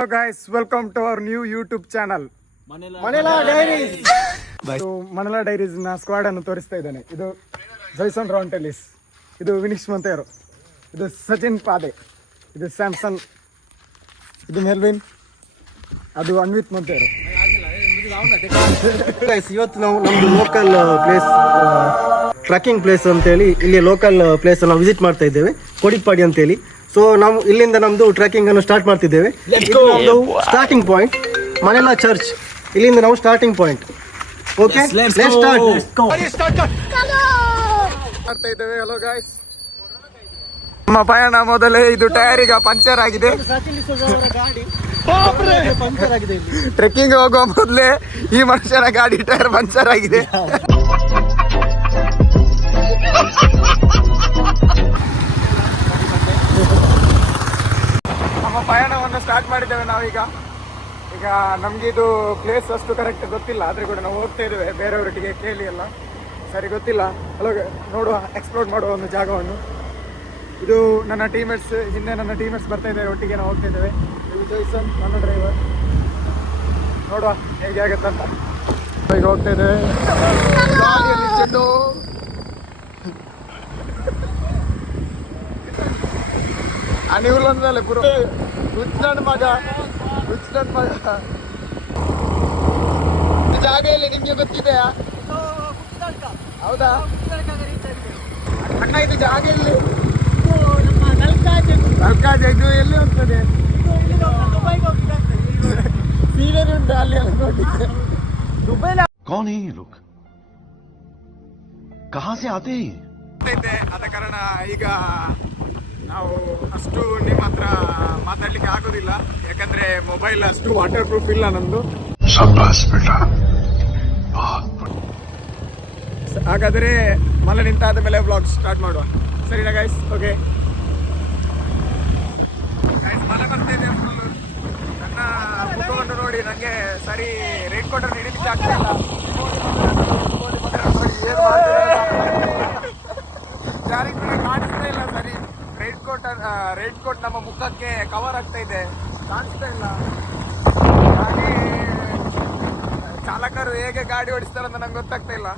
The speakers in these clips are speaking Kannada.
Hello guys, welcome to our new YouTube channel. Manila Diaries. Manila Diaries ನ ಸ್ಕ್ವಾಡ್ ಅನ್ನು ತೋರಿಸ್ತಾ ಇದ್ದಾನೆ. ಇದು ಜೈಸನ್ ರಾಂಟೆಲಿಸ್, ಇದು ವಿನಿಶ್ ಮೊಂತೇರೋ, ಇದು ಸಚಿನ್ ಪಾದೆ, ಇದು ಸ್ಯಾಮ್ಸನ್, ಇದು ಮೆಲ್ವಿನ್, ಅದು ಅನ್ವಿತ್ ಮೊಂತೇರೋ. ಇವತ್ತು ನಾವು ನಮ್ದು ಲೋಕಲ್ ಪ್ಲೇಸ್ ಟ್ರೆಕ್ಕಿಂಗ್ ಪ್ಲೇಸ್ ಅಂತೇಳಿ ಇಲ್ಲಿ ಲೋಕಲ್ ಪ್ಲೇಸ್ ನಾವು ವಿಸಿಟ್ ಮಾಡ್ತಾ ಇದ್ದೇವೆ, ಕೋಡಿಪಾಡಿ ಅಂತೇಳಿ. ಸೊ ನಾವು ಇಲ್ಲಿಂದ ನಮ್ದು ಟ್ರೆಕ್ಕಿಂಗ್ ಅನ್ನು ಸ್ಟಾರ್ಟ್ ಮಾಡ್ತಿದ್ದೇವೆ. ಸ್ಟಾರ್ಟಿಂಗ್ ಪಾಯಿಂಟ್ ಮನೆಲಾ ಚರ್ಚ್, ಇಲ್ಲಿಂದ ನಾವು starting point. Okay, let's start ಮಾಡ್ತಾ ಇದ್ದೇವೆ. ಹಲೋ ಗಾಯ್ಸ್, ನಮ್ಮ ಪಯಣ ಮೊದಲೇ ಇದು ಟೈರ್ ಈಗ ಪಂಚರ್ ಆಗಿದೆ. ಟ್ರೆಕ್ಕಿಂಗ್ ಹೋಗುವ ಮೊದಲೇ ಈ ಮನುಷ್ಯನ ಗಾಡಿ ಟೈರ್ ಪಂಚರ್ ಆಗಿದೆ. ನಮ್ಮ ಪಯಣವನ್ನು ಸ್ಟಾರ್ಟ್ ಮಾಡಿದ್ದೇವೆ ನಾವೀಗ. ಈಗ ನಮ್ಗೆ ಇದು ಪ್ಲೇಸ್ ಅಷ್ಟು ಕರೆಕ್ಟ್ ಗೊತ್ತಿಲ್ಲ, ಆದ್ರೆ ಕೂಡ ನಾವು ಹೋಗ್ತಾ ಇದ್ದೇವೆ. ಬೇರೆಯವರೊಟ್ಟಿಗೆ ಕೇಳಿ ಎಲ್ಲ ಸರಿ ಗೊತ್ತಿಲ್ಲ. ಅಲ್ಲ, ನೋಡುವ, ಎಕ್ಸ್ಪ್ಲೋರ್ ಮಾಡುವ ಒಂದು ಜಾಗವನ್ನು. ಇದು ನನ್ನ ಟೀಮೇಟ್ಸ್, ಹಿಂದೆ ನನ್ನ ಟೀಮೇಟ್ಸ್ ಬರ್ತಾ ಇದ್ದಾರೆ, ಒಟ್ಟಿಗೆ ನಾವು ಹೋಗ್ತಾ ಇದ್ದೇವೆ. ಇದು ಜೈಸನ್, ನನ್ನ ಡ್ರೈವರ್. ನೋಡುವ ಹೇಗೆ ಆಗುತ್ತಂತ. ಈಗ ಹೋಗ್ತಾ ಇದ್ದೇವೆ. ಚೆಂಡು ಅನಿವುಲಂದಲ್ಲೇ ಪುರ ಹುಚ್ಚನ್ ಮಗ. ಇದು ಜಾಗ ಎಲ್ಲಿ ನಿಮ್ಗೆ ಗೊತ್ತಿದೆಯಾ? ಹೌದಾ ಅಣ್ಣ, ಇದು ಜಾಗ ಎಲ್ಲಿ? ನಲ್ಕಾಜ್. ಇದು ಎಲ್ಲಿ ಹೋಗ್ತದೆ? ಸೀನಿಯರ್ ಉಂಟು ಅಲ್ಲಿ ಎಲ್ಲ ನೋಡ್ಲಿಕ್ಕೆ. ದುಬೈಲ कौन है ये लोग, कहाँ से आते हैं? ಆದ ಕಾರಣ ಈಗ ನಾವು ಅಷ್ಟು ನಿಮ್ಮ ಹತ್ರ ಮಾತಾಡ್ಲಿಕ್ಕೆ ಆಗೋದಿಲ್ಲ, ಯಾಕಂದ್ರೆ ಮೊಬೈಲ್ ಅಷ್ಟು ವಾಟರ್ ಪ್ರೂಫ್ ಇಲ್ಲ ನಮ್ದು. ಹಾಗಾದ್ರೆ ಮಳೆ ನಿಂತಾದ ಮೇಲೆ ವ್ಲಾಗ್ ಸ್ಟಾರ್ಟ್ ಮಾಡುವ, ಸರಿನಾ ಗೈಸ್? ಓಕೆ ಗೈಸ್, ಮಳೆ ಬರ್ತಾ ಇದೆ ಫುಲ್ಲು. ನನ್ನ ಮುಖವನ್ನು ನೋಡಿ ನನಗೆ ಸರಿ ರೇಟ್ ಕೊಟ್ಟರೆ ಹಿಡಿಲಿಕ್ಕೆ ಆಗ್ತಾ ಇಲ್ಲ. ಯಾರಿಗೂ ಕಾಣಿಸ್ತಾ ಇಲ್ಲ ಸರಿ. ರೇಟ್ ಕೋಟ್ ನಮ್ಮ ಮುಖಕ್ಕೆ ಕವರ್ ಆಗ್ತಾ ಇದೆ, ಕಾಣಿಸ್ತಾ ಇಲ್ಲ. ಹಾಗೆ ಚಾಲಕರು ಹೇಗೆ ಗಾಡಿ ಓಡಿಸ್ತಾರೆ ಅಂತ ನಂಗೆ ಗೊತ್ತಾಗ್ತಾ ಇಲ್ಲ.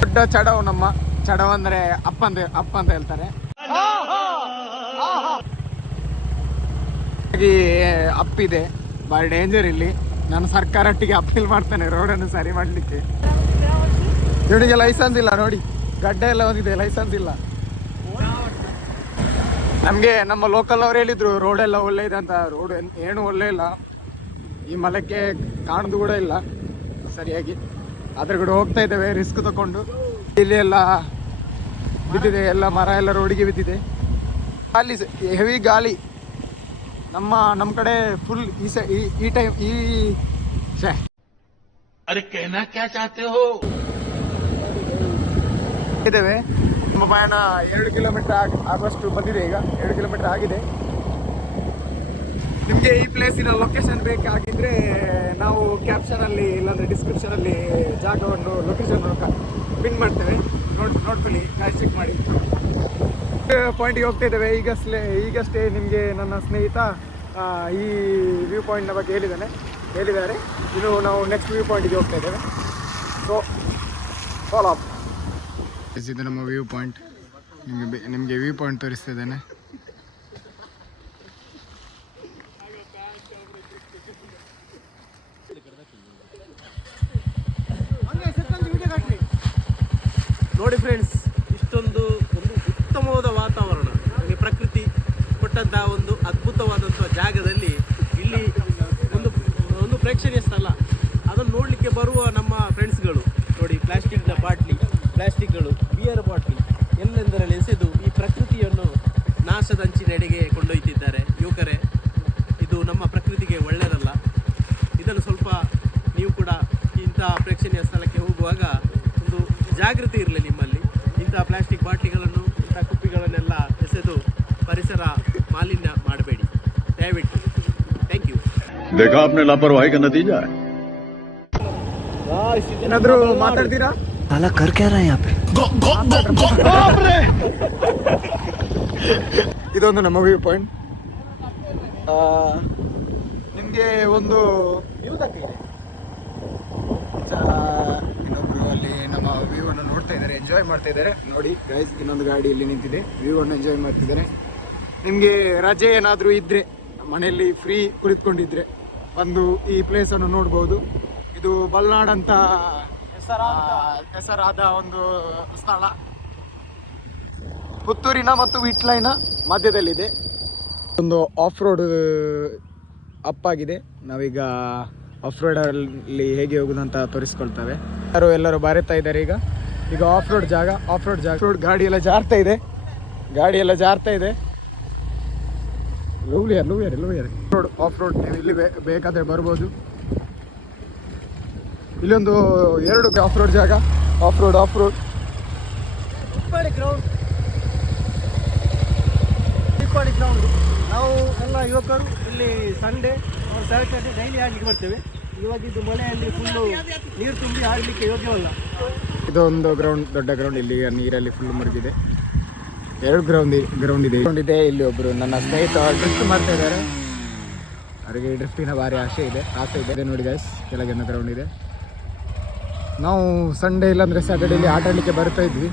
ದೊಡ್ಡ ಚಡವು, ನಮ್ಮ ಚಡವು ಅಂದ್ರೆ ಅಪ್ಪ ಅಂತ ಹೇಳ್ತಾರೆ. ಅಪ್ಪಿದೆ, ಬಾರಿ ಡೇಂಜರ್ ಇಲ್ಲಿ. ನಾನು ಸರ್ಕಾರಟ್ಟಿಗೆ ಅಪೀಲ್ ಮಾಡ್ತೇನೆ ರೋಡನ್ನು ಸರಿ ಮಾಡ್ಲಿಕ್ಕೆ. ಇವನಿಗೆ ಲೈಸೆನ್ಸ್ ಇಲ್ಲ ನೋಡಿ, ಗಡ್ಡೆ ಎಲ್ಲ ಒಂದಿದೆ, ಲೈಸೆನ್ಸ್ ಇಲ್ಲ. ನಮಗೆ ನಮ್ಮ ಲೋಕಲ್ ಅವ್ರು ಹೇಳಿದ್ರು ರೋಡೆಲ್ಲ ಒಳ್ಳೆ ಇದೆ ಅಂತ. ರೋಡ್ ಏನು ಒಳ್ಳೆ ಇಲ್ಲ, ಈ ಮಲಕ್ಕೆ ಕಾಣದು ಕೂಡ ಇಲ್ಲ ಸರಿಯಾಗಿ. ಅದ್ರ ಕೂಡ ಹೋಗ್ತಾ ಇದ್ದೇವೆ ರಿಸ್ಕ್ ತಗೊಂಡು. ಇಲ್ಲಿ ಎಲ್ಲ ಬಿದ್ದಿದೆ, ಎಲ್ಲ ಮರ ಎಲ್ಲ ರೋಡಿಗೆ ಬಿದ್ದಿದೆ. ಅಲ್ಲಿ ಹೆವಿ ಗಾಳಿ. ನಮ್ಮ ಕಡೆ ಫುಲ್ ಈ ಟೈಮ್ ಇದ್ದೇವೆ. ನಮ್ಮ ಪಯಣ 2 ಕಿಲೋಮೀಟರ್ ಆಗುವಷ್ಟು ಬಂದಿದೆ. ಈಗ 2 ಕಿಲೋಮೀಟರ್ ಆಗಿದೆ. ನಿಮಗೆ ಈ ಪ್ಲೇಸಿನ ಲೊಕೇಶನ್ ಬೇಕಾಗಿದ್ರೆ ನಾವು ಕ್ಯಾಪ್ಷನಲ್ಲಿ ಇಲ್ಲಾಂದರೆ ಡಿಸ್ಕ್ರಿಪ್ಷನಲ್ಲಿ ಜಾಗವನ್ನು ಲೊಕೇಶನ್ ಪಿನ್ ಮಾಡ್ತೇವೆ, ನೋಡ್ಕೊಳ್ಳಿ, ಚೆಕ್ ಮಾಡಿ. ಪಾಯಿಂಟಿಗೆ ಹೋಗ್ತಾ ಇದ್ದೇವೆ ಈಗಷ್ಟೇ. ನಿಮಗೆ ನನ್ನ ಸ್ನೇಹಿತ ಈ ವ್ಯೂ ಪಾಯಿಂಟ್ನ ಬಗ್ಗೆ ಹೇಳಿದ್ದಾರೆ. ಇನ್ನು ನಾವು ನೆಕ್ಸ್ಟ್ ವ್ಯೂ ಪಾಯಿಂಟಿಗೆ ಹೋಗ್ತಾ ಇದ್ದೇವೆ. So follow up. ಇದು ನಮ್ಮ ವ್ಯೂ ಪಾಯಿಂಟ್. ನಿಮಗೆ ವ್ಯೂ ಪಾಯಿಂಟ್ ತೋರಿಸ್ತಾ ಇದ್ದೇನೆ. ನೋಡಿ ಫ್ರೆಂಡ್ಸ್, ಇಷ್ಟೊಂದು ಒಂದು ಉತ್ತಮವಾದ ವಾತಾವರಣ, ನಮಗೆ ಪ್ರಕೃತಿ ಕೊಟ್ಟಂತಹ ಒಂದು ಅದ್ಭುತವಾದಂಥ ಜಾಗದಲ್ಲಿ ಇಲ್ಲಿ ಒಂದು ಪ್ರೇಕ್ಷಣೀಯ ಸ್ಥಳ. ಅದನ್ನು ನೋಡಲಿಕ್ಕೆ ಬರುವ ನಮ್ಮ ಫ್ರೆಂಡ್ಸ್ಗಳು ನೋಡಿ, ಪ್ಲಾಸ್ಟಿಕ್ಗಳು, ಬಿಯರ್ ಬಾಟ್ಲಿ ಎಲ್ಲೆಂದರಲ್ಲಿ ಎಸೆದು ಈ ಪ್ರಕೃತಿಯನ್ನು ನಾಶದಂಚಿನೆಡೆಗೆ ಕೊಂಡೊಯ್ತಿದ್ದಾರೆ. ಯುವಕರೇ, ಇದು ನಮ್ಮ ಪ್ರಕೃತಿಗೆ ಒಳ್ಳೆಯದಲ್ಲ. ಇದನ್ನು ಸ್ವಲ್ಪ ನೀವು ಕೂಡ ಇಂಥ ಪ್ರೇಕ್ಷಣೀಯ ಸ್ಥಳಕ್ಕೆ ಹೋಗುವಾಗ ಒಂದು ಜಾಗೃತಿ ಇರಲಿ ನಿಮ್ಮಲ್ಲಿ. ಇಂಥ ಪ್ಲಾಸ್ಟಿಕ್ ಬಾಟ್ಲಿಗಳನ್ನು, ಇಂಥ ಕುಪ್ಪಿಗಳನ್ನೆಲ್ಲ ಎಸೆದು ಪರಿಸರ ಮಾಲಿನ್ಯ ಮಾಡಬೇಡಿ ದಯವಿಟ್ಟು. Thank you. देखा आपने लापरवाही का नतीजा है. ಏನಾದರೂ ಮಾತಾಡ್ತೀರಾ? साला कर क्या रहा है यहाँ पे? ಇದೊಂದು ನಮ್ಮ ವ್ಯೂ ಪಾಯಿಂಟ್. ನಿಮಗೆ ಒಂದು ಇನ್ನೊಬ್ರು ಅಲ್ಲಿ ನಮ್ಮ ವ್ಯೂ ಅನ್ನು ನೋಡ್ತಾ ಇದ್ದಾರೆ, ಎಂಜಾಯ್ ಮಾಡ್ತಾ ಇದ್ದಾರೆ. ನೋಡಿ ಗೈಸ್, ಇನ್ನೊಂದು ಗಾಡಿ ಇಲ್ಲಿ ನಿಂತಿದೆ, ವ್ಯೂ ಅನ್ನು ಎಂಜಾಯ್ ಮಾಡ್ತಿದ್ದಾರೆ. ನಿಮಗೆ ರಜೆ ಏನಾದರೂ ಇದ್ರೆ, ಮನೆಯಲ್ಲಿ ಫ್ರೀ ಕುಳಿತುಕೊಂಡಿದ್ರೆ ಬಂದು ಈ ಪ್ಲೇಸ್ ಅನ್ನು ನೋಡ್ಬೋದು. ಇದು ಬಲ್ನಾಡ್ ಅಂತ ಹೆಸರಾದ ಒಂದು ಸ್ಥಳ. ಪುತ್ತೂರಿನ ಮತ್ತು ವಿಟ್ಲೈನ ಮಧ್ಯದಲ್ಲಿದೆ. ಒಂದು ಆಫ್ ರೋಡ್ ಅಪ್ ಆಗಿದೆ. ನಾವೀಗ ಆಫ್ ರೋಡಲ್ಲಿ ಹೇಗೆ ಹೋಗುದಂತ ತೋರಿಸ್ಕೊಳ್ತೇವೆ. ಎಲ್ಲರೂ ಬಾರಿತಾ ಇದ್ದಾರೆ. ಈಗ ಆಫ್ ರೋಡ್ ಜಾಗ, ಗಾಡಿ ಎಲ್ಲ ಜಾರ್ತಾ ಇದೆ. ಲೂವಿಯರ್ ರೋಡ್, ಆಫ್ ರೋಡ್. ನೀವು ಇಲ್ಲಿ ಬೇಕಾದ್ರೆ ಬರ್ಬೋದು. ಇಲ್ಲೊಂದು 2 ಆಫ್ ರೋಡ್ ಜಾಗ, ಆಫ್ ರೋಡ್ ಗ್ರೌಂಡ್. ನಾವು ಎಲ್ಲ ಯುವಕರು ಇಲ್ಲಿ ಸಂಡೇ ಸ್ಯಾಟರ್ಡೇ ಡೈಲಿ ಆಡಲಿಕ್ಕೆ ಬರ್ತೇವೆ. ಇವಾಗ ಇದು ಮಳೆಯಲ್ಲಿ ಫುಲ್ಲು ನೀರು ತುಂಬಿ ಆಡಲಿಕ್ಕೆ ಯೋಗ್ಯವಲ್ಲ. ಇದೊಂದು ಗ್ರೌಂಡ್, ದೊಡ್ಡ ಗ್ರೌಂಡ್. ಇಲ್ಲಿ ನೀರಲ್ಲಿ ಫುಲ್ ಮುಳುಗಿದೆ. 2 ಗ್ರೌಂಡ್ ಇದೆ. ಇಲ್ಲಿ ಒಬ್ಬರು ನನ್ನ ಸ್ನೇಹಿತ ಡ್ರಿಫ್ಟ್ ಮಾಡ್ತಾ ಇದ್ದಾರೆ. ಅವರಿಗೆ ಡ್ರಿಫ್ಟಿನ ಭಾರಿ ಆಸೆ ಇದೆ. ನೋಡಿ ಗೈಸ್, ಕೆಳಗೆ ಗ್ರೌಂಡ್ ಇದೆ. ನಾವು ಸಂಡೇ ಇಲ್ಲಾಂದ್ರೆ ಸ್ಯಾಟರ್ಡೇಲಿ ಆಟ ಆಡಲಿಕ್ಕೆ ಬರ್ತಾ ಇದ್ವಿ.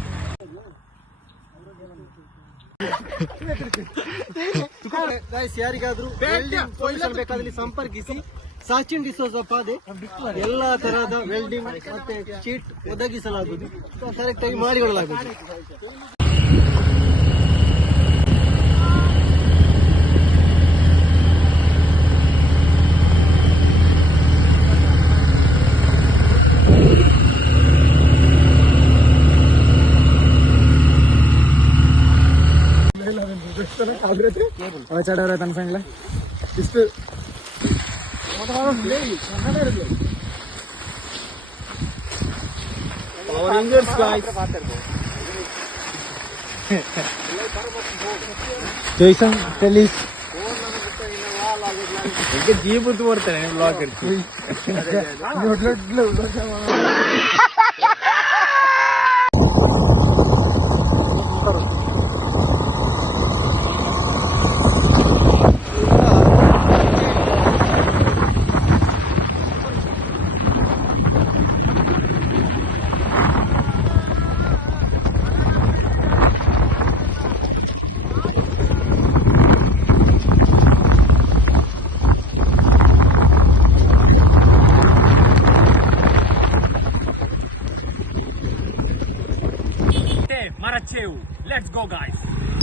ಯಾರಿಗಾದ್ರೂ ಬೇಕಾದಲ್ಲಿ ಸಂಪರ್ಕಿಸಿ. ಸಾಚಿನ್ ಡಿಸೋಜ ಪಾದೆ ಎಲ್ಲ ತರಹದ ವೆಲ್ಡಿಂಗ್ ಮತ್ತೆ ಶೀಟ್ ಒದಗಿಸಲಾಗುವುದು, ಕರೆಕ್ಟ್ ಆಗಿ ಮಾಡಿಕೊಳ್ಳಲಾಗುವುದು. चढ़ा तन सांगला इಷ್ಟು ಜೈಸನ್ ಟೆಲಿಸ್ ಜೀಬುತ್ತು ಬರ್ತಾನೆ ಬ್ಲಾಗ್ ಇರ್ತೀವಿ.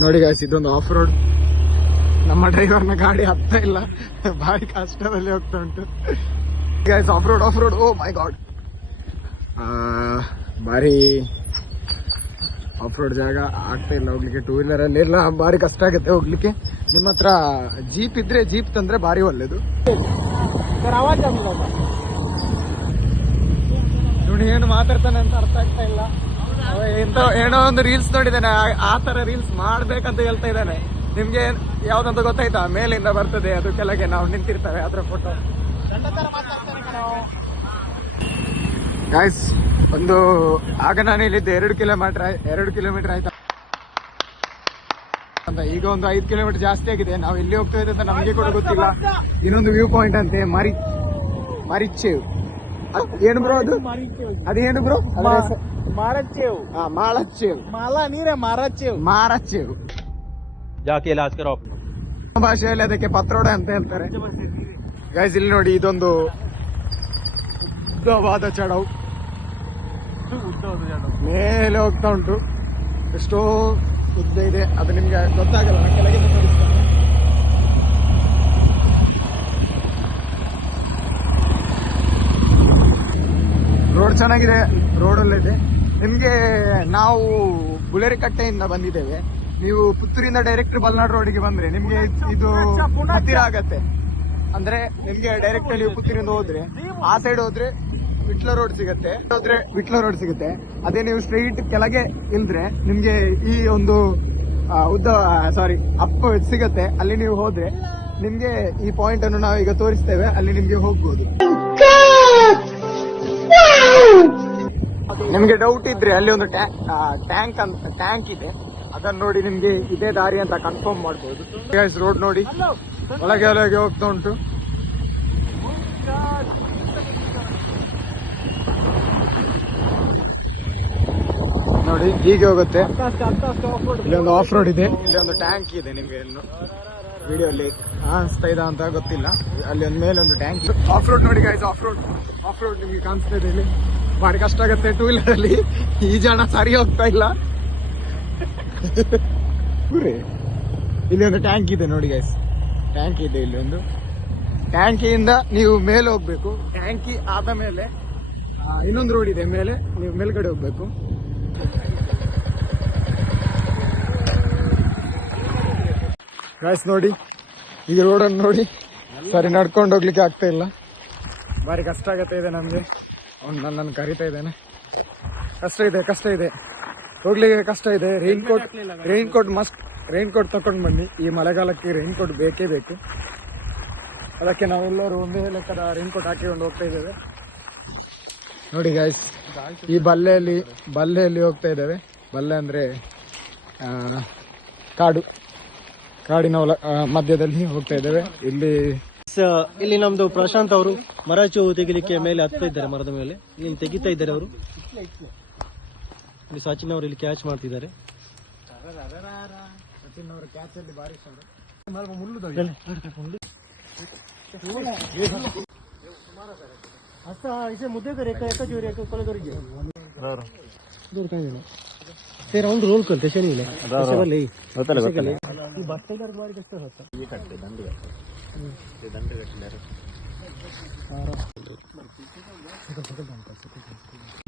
ನೋಡಿ ಗಾಯ್ಸ್, ಇದೊಂದು ಆಫ್ ರೋಡ್. ನಮ್ಮ ಡ್ರೈವರ್ನ ಗಾಡಿ ಹತ್ತಾ ಇಲ್ಲ, ಭಾರಿ ಕಷ್ಟದಲ್ಲಿ ಹೋಗ್ತಾ ಉಂಟು guys. Off road oh my god, ಭಾರಿ ಆಫ್ ರೋಡ್ ಜಾಗ ಆಗ್ತಾ ಇಲ್ಲ ಹೋಗ್ಲಿಕ್ಕೆ. 2 ವೀಲರ್ ಅಲ್ಲಿ ಎಲ್ಲ ಭಾರಿ ಕಷ್ಟ ಆಗುತ್ತೆ ಹೋಗ್ಲಿಕ್ಕೆ. ನಿಮ್ಮ ಹತ್ರ ಜೀಪ್ ಇದ್ರೆ ಜೀಪ್ ತಂದ್ರೆ ಭಾರಿ ಒಳ್ಳೇದು. ನೋಡಿ ಏನು ಮಾತಾಡ್ತಾನೆ ಅಂತ ಅರ್ಥ ಆಗ್ತಾ ಇಲ್ಲ. ಎಂತ ಏನೋ ಒಂದು ರೀಲ್ಸ್ ನೋಡಿದ್ದಾನೆ, ಆ ತರ ರೀಲ್ಸ್ ಮಾಡ್ಬೇಕಂತ ಹೇಳ್ತಾ ಇದ್ದಾನೆ. ನಿಮ್ಗೆ ಯಾವ್ದಂತ ಗೊತ್ತಾಯ್ತಾ? ಮೇಲಿಂದ ಬರ್ತದೆ, ಅದು ಕೆಳಗೆ ನಾವು ನಿಂತಿರ್ತೇವೆ, ಅದ್ರ ಫೋಟೋ. ಗಾಯ್ಸ್, ಒಂದು ಆಗ ನಾನು ಇಲ್ಲಿದ್ದೆ 2 ಕಿಲೋಮೀಟರ್ ಆಯ್ತಾ ಅಂತ. ಈಗ ಒಂದು 5 ಕಿಲೋಮೀಟರ್ ಜಾಸ್ತಿ ಆಗಿದೆ. ನಾವು ಎಲ್ಲಿ ಹೋಗ್ತಾ ಇದ್ದೆ ಅಂತ ನಮ್ಗೆ ಕೂಡ ಗೊತ್ತಿಲ್ಲ. ಇನ್ನೊಂದು ವ್ಯೂ ಪಾಯಿಂಟ್ ಅಂತೆ, ಮರಿಚೇವ್. ಏನು ಬ್ರೋ ಅದು? ಅದೇನು ಬ್ರೋ? ಮಾರಚೇವ್. ಮಾಲಾ ನೀರೇ ಮಾರಚೇವ್. ಜಾಕೆ ಇಲಾಜ್ ಕರೋ. ಭಾಷೆಯಲ್ಲಿ ಅದಕ್ಕೆ ಪತ್ರೋಡೆ ಅಂತ ಹೇಳ್ತಾರೆ. ಗೈಸ್, ಇಲ್ಲಿ ನೋಡಿ, ಇದೊಂದು ಉದ್ದವಾದ ಚಡವು ಮೇಲೆ ಹೋಗ್ತಾ ಉಂಟು. ಎಷ್ಟೋ ಉದ್ದ ಇದೆ, ಅದು ನಿಮ್ಗೆ ಗೊತ್ತಾಗಲ್ಲ. ಕೆಳಗೆ ರೋಡ್ ಚೆನ್ನಾಗಿದೆ, ರೋಡಲ್ಲಿದೆ. ನಿಮ್ಗೆ ನಾವು ಬುಲೆರಿಕಟ್ಟೆಯಿಂದ ಬಂದಿದ್ದೇವೆ. ನೀವು ಪುತ್ತೂರಿಂದ ಡೈರೆಕ್ಟ್ ಬಲ್ನಾಡ್ ರೋಡಿಗೆ ಬಂದ್ರೆ ನಿಮ್ಗೆ ಇದು ಹತ್ತಿರ ಆಗತ್ತೆ. ಅಂದ್ರೆ ನಿಮ್ಗೆ ಡೈರೆಕ್ಟ್ ನೀವು ಪುತ್ತೂರಿಂದ ಹೋದ್ರೆ ಆ ಸೈಡ್ ಹೋದ್ರೆ ವಿಟ್ಲ ರೋಡ್ ಸಿಗುತ್ತೆ. ಅದೇ ನೀವು ಸ್ಟ್ರೈಟ್ ಕೆಳಗೆ ಇಲ್ದ್ರೆ ನಿಮ್ಗೆ ಈ ಒಂದು ಅಪ್ ಸಿಗತ್ತೆ. ಅಲ್ಲಿ ನೀವು ಹೋದ್ರೆ ನಿಮ್ಗೆ ಈ ಪಾಯಿಂಟ್ ಅನ್ನು ನಾವು ಈಗ ತೋರಿಸ್ತೇವೆ, ಅಲ್ಲಿ ನಿಮ್ಗೆ ಹೋಗ್ಬೋದು. ನಿಮ್ಗೆ ಡೌಟ್ ಇದ್ರೆ ಅಲ್ಲಿ ಒಂದು ಟ್ಯಾಂಕ್ ಇದೆ, ಅದನ್ನ ನೋಡಿ ನಿಮ್ಗೆ ಇದೇ ದಾರಿ ಅಂತ ಕನ್ಫರ್ಮ್ ಮಾಡ್ಬೋದು. ರೋಡ್ ನೋಡಿ ಒಳಗೆ ಹೋಗ್ತಾ ಉಂಟು. ನೋಡಿ ಹೀಗೆ ಹೋಗುತ್ತೆ. ಇಲ್ಲೊಂದು ಆಫ್ ರೋಡ್ ಇದೆ, ಇಲ್ಲಿ ಒಂದು ಟ್ಯಾಂಕ್ ಇದೆ. ನಿಮಗೆ ವಿಡಿಯೋಲಿ ಕಾಣಿಸ್ತಾ ಇದೆ ಅಂತ ಗೊತ್ತಿಲ್ಲ. ಅಲ್ಲಿ ಒಂದು ಮೇಲೆ ಒಂದು ಟ್ಯಾಂಕ್ ಇದೆ. ಆಫ್ ರೋಡ್ ನೋಡಿ ಗೈಸ್, ಆಫ್ ರೋಡ್ ನಿಮಗೆ ಕಾಣಿಸ್ತಾ ಇದೆ. ಇಲ್ಲಿ ಭಾರಿ ಕಷ್ಟ ಆಗುತ್ತೆ ಟೂ ವೀಲರ್ ಅಲ್ಲಿ. ಈ ಜನ ಸರಿ ಹೋಗ್ತಾ ಇಲ್ಲ. ಇಲ್ಲಿ ಒಂದು ಟ್ಯಾಂಕ್ ಇದೆ ನೋಡಿ ಗೈಸ್, ಟ್ಯಾಂಕ್ ಇದೆ ಇಲ್ಲಿ ಒಂದು. ಟ್ಯಾಂಕಿಯಿಂದ ನೀವು ಮೇಲೆ ಹೋಗ್ಬೇಕು. ಟ್ಯಾಂಕಿ ಆದ ಮೇಲೆ ಇನ್ನೊಂದು ರೋಡ್ ಇದೆ ಮೇಲೆ, ನೀವು ಮೇಲ್ಗಡೆ ಹೋಗ್ಬೇಕು. ಗೈಸ್ ನೋಡಿ ಈಗ ರೋಡನ್ನು ನೋಡಿ, ಸರಿ ನಡ್ಕೊಂಡು ಹೋಗ್ಲಿಕ್ಕೆ ಆಗ್ತಾ ಇಲ್ಲ. ಭಾರಿ ಕಷ್ಟ ಆಗತ್ತೆ ಇದೆ ನಮಗೆ. ಅವ್ನು ನನ್ನನ್ನು ಕರಿತಾ ಇದ್ದಾನೆ. ಕಷ್ಟ ಇದೆ ಹೋಗ್ಲಿಕ್ಕೆ ಕಷ್ಟ ಇದೆ. ರೈನ್ ಕೋಟ್ ತಗೊಂಡು ಬನ್ನಿ. ಈ ಮಳೆಗಾಲಕ್ಕೆ ರೈನ್ ಕೋಟ್ ಬೇಕೇ ಬೇಕು. ಅದಕ್ಕೆ ನಾವೆಲ್ಲರೂ ಒಂದೇ ಲೆಕ್ಕದ ರೈನ್ ಕೋಟ್ ಹಾಕಿಕೊಂಡು ಹೋಗ್ತಾ ಇದ್ದೇವೆ. ನೋಡಿ ಗೈಸ್, ಈ ಬಲ್ಲೆಯಲ್ಲಿ ಹೋಗ್ತಾ ಇದ್ದೇವೆ. ಬಲ್ಲೆ ಅಂದ್ರೆ ಕಾಡಿನ ಮಧ್ಯದಲ್ಲಿ ಹೋಗ್ತಾ ಇದ್ದೇವೆ. ಇಲ್ಲಿ ನಮ್ದು ಪ್ರಶಾಂತ್ ಅವರು ಮರ ತೆಗಿಲಿಕ್ಕೆ ಮೇಲೆ ಹತ್ತಾ ಇದ್ದಾರೆ, ಮರದ ಮೇಲೆ ಇಲ್ಲಿ ತೆಗಿತಾ ಇದ್ದಾರೆ ಅವರು. ಸಚಿನ್ ಅವರು ಇಲ್ಲಿ ಕ್ಯಾಚ್ ಮಾಡ್ತಿದ್ದಾರೆ. ಸಚಿನ್ ಅವರ ಕ್ಯಾಚ್ ಅಲ್ಲಿ ಭಾರಿ राउंड रोल करते शनी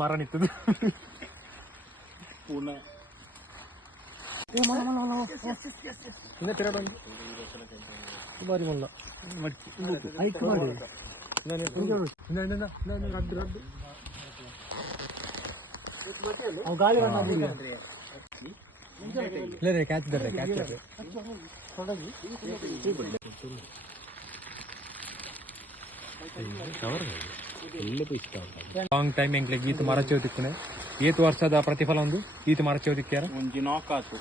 ಮರ ನಿಂತದ್ದು ಬಾರಿ ಮಲ್ಲ ಹೈಕ್ ಮಾಡಿ ಗಾಳಿ ಕ್ಯಾಚ್ ಲಾಂಗ್ ಟೈಮ್ ಎಂಕ್ಲೆ ಗೀತ ಮರಚೋದಿಕ್ಕನೆ ಏತು ವರ್ಷದ ಪ್ರತಿಫಲ ಒಂದು ಈತ ಮರಚೋದಿಕ್ಕ್ಯಾರ ಒಂಜಿ ನಾಕಾತು.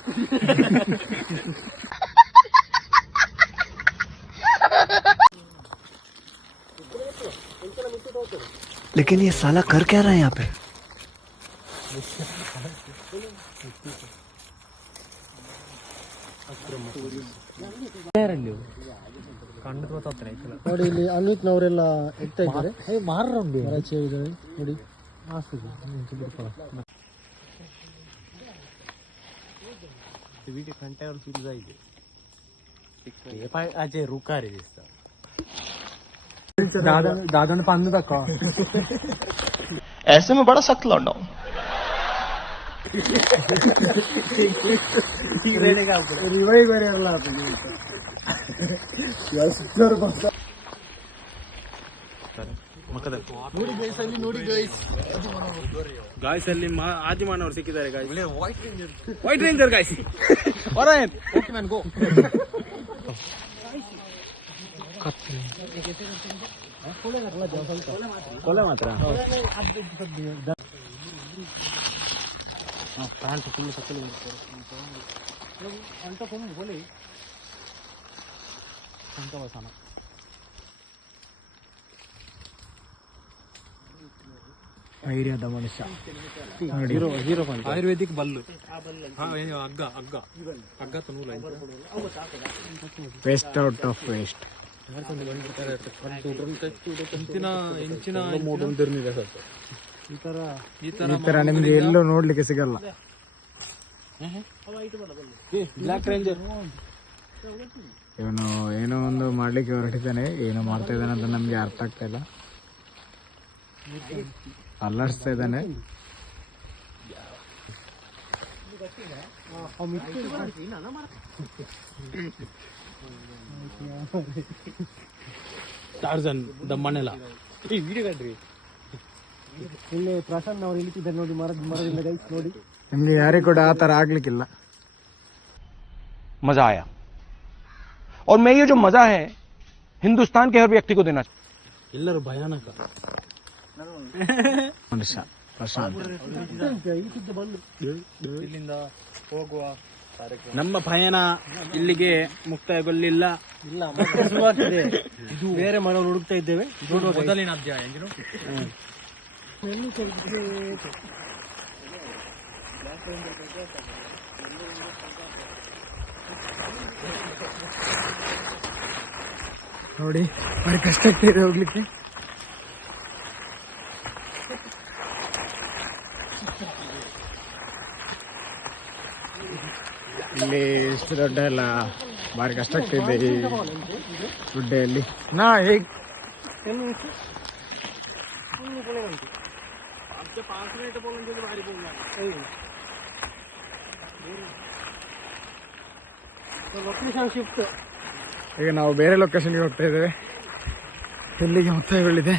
लेकिन ये साला कर क्या रहा है यहाँ पे? ನೋಡಿ ಇಲ್ಲಿ ಅನ್ವಿತ್ನವರೆಲ್ಲ ಇಡ್ತಾ ಇದ್ದಾರೆ. ನೋಡಿ अजय रुका रे दादा ने पानी तक ऐसे में बड़ा सख्त लौंडा हूं. ಗಾಯ್ಸ್ ಅಲ್ಲಿ ಆಜಿಮಾನ್ ಅವರು ಸಿಕ್ಕಿದ್ದಾರೆ. Guys white ranger guys. Okay man go. ಕೊಲೆ ಮಾತ್ರ ಪ್ಯಾಂಟ್ ಫುಲ್ ಸಕ್ಕಲಿ ಅಂತ ತುಂಬ ಬೋಲಿ ಸಂಕವಸನ ಐಡಿಯಾದ ಮನುಷ್ಯ. ಹೀರೋ ಆಯುರ್ವೇದಿಕ್ ಬಲ್ಲು ಹಗ್ಗ ಹಗ್ಗ ಹಗ್ಗ ನೂಲ ವೇಸ್ಟ್ ಔಟ್ ಆಫ್ ವೇಸ್ಟ್. ಈ ತರ ನಿಮ್ಗೆ ಎಲ್ಲೂ ನೋಡ್ಲಿಕ್ಕೆ ಸಿಗಲ್ಲ. ಬ್ಲಾಕ್ ರೇಂಜರ್ ಇವನು ಏನೋ ಒಂದು ಮಾಡ್ಲಿಕ್ಕೆ ಹೊರಟಿದ್ದಾನೆ. ಏನೋ ಮಾಡ್ತಾ ಇದ್ದಾನೆ ಅಂತ ನಮ್ಗೆ ಅರ್ಥ ಆಗ್ತಾ ಇಲ್ಲ. ಅಲ್ಲಾಡಿಸ್ತಾ ಇದ್ದಾನೆ. ಟಾರ್ಜನ್ ದಮ್ಮನೆಲ್ಲ ಇಲ್ಲಿ ಪ್ರಶಾಂತ್ ಅವ್ರು ಇಳಿತಿದ್ದಾರೆ ನೋಡಿ, ಮರದಿಂದ ಗೈಸ್ ನೋಡಿ. ನಿಮ್ಗೆ ಯಾರಿಗೂ ಕೂಡ ಆ ತರ ಆಗ್ಲಿಕ್ಕಿಲ್ಲ. मजा आया और मैं ये जो मजा है हिंदुस्तान के हर व्यक्ति को देना चाहिए. ಎಲ್ಲರೂ ಭಯಾನಕ ಮನುಷ್ಯ ಪ್ರಶಾಂತ್. ಇಲ್ಲಿಂದ ಹೋಗುವ ನಮ್ಮ ಪಯಣ ಇಲ್ಲಿಗೆ ಮುಕ್ತಾಯಗೊಳ್ಳಿಲ್ಲ. ಇಲ್ಲ ಮತ್ತೆ ಶುರುವಾಗ್ತಿದೆ. ಇದು ಬೇರೆ ಮರವನ್ನು ಹುಡುಕ್ತಾ ಇದ್ದೇವೆ. ನೋಡುವ ಮೊದಲಿನ ಅಧ್ಯಾಯ ನೋಡಿ ಭಾರಿ ಕಷ್ಟ ಆಗ್ತಿದೆ ಹೋಗ್ಲಿಕ್ಕೆ. ಇಲ್ಲಿ ಇಷ್ಟು ದೊಡ್ಡ ಎಲ್ಲ ಭಾರಿ ಕಷ್ಟ ಆಗ್ತಿದೆ ಈ ಗುಡ್ಡೆಯಲ್ಲಿ. ನಾ ಹೇಗೆ ಲೊಕೇಶನ್ ಶಿಫ್ಟ್. ಈಗ ನಾವು ಬೇರೆ ಲೊಕೇಶನ್ಗೆ ಹೋಗ್ತಾ ಇದ್ದೇವೆ. ಇಲ್ಲಿಗೆ ಮುಕ್ತಾಯಗೊಳ್ಳಿದೆ.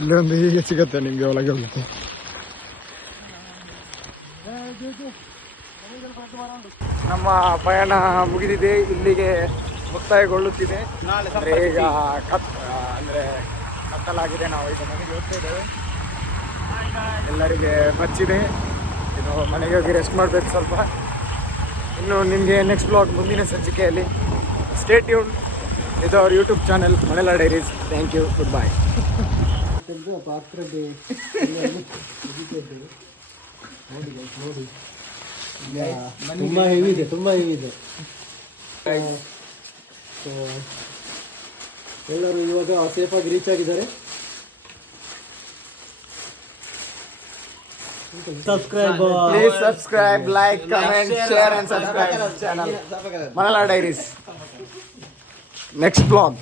ಇಲ್ಲೊಂದು ಹೀಗೆ ಸಿಗತ್ತೆ ನಿಮ್ಗೆ ಒಳಗೆ ಹೋಗುತ್ತೆ. ನಮ್ಮ ಪಯಣ ಮುಗಿದಿದೆ, ಇಲ್ಲಿಗೆ ಮುಕ್ತಾಯಗೊಳ್ಳುತ್ತಿದೆ. ಅಂದ್ರೆ ಈಗ ಅಂದ್ರೆ ಕತ್ತಲಾಗಿದೆ. ನಾವು ಈಗ ಮನೆಗೆ ಹೋಗ್ತಾ ಇದ್ದೇವೆ. ಎಲ್ಲರಿಗೆ ಮಚ್ಚಿದೆ. ಇದು ಮನೆಗೆ ಹೋಗಿ ರೆಸ್ಟ್ ಮಾಡಬೇಕು ಸ್ವಲ್ಪ. ಇನ್ನು ನಿಮಗೆ ನೆಕ್ಸ್ಟ್ ಬ್ಲಾಗ್ ಮುಂದಿನ ಸಂಚಿಕೆಯಲ್ಲಿ. Stay tune. ಇದು ಅವ್ರ YouTube channel Malela diaries. Thank you. Good bye. ತುಂಬಾ ಹೆವಿ ಇದೆ, ತುಂಬಾ ಹೆವಿ ಇದೆ. ಎಲ್ಲರೂ ಇವಾಗ ಸೇಫ್ ಆಗಿ ರೀಚ್ ಆಗಿದ್ದಾರೆ. Subscribe, please subscribe, like, comment, share and subscribe channel Malela diaries. Next blog.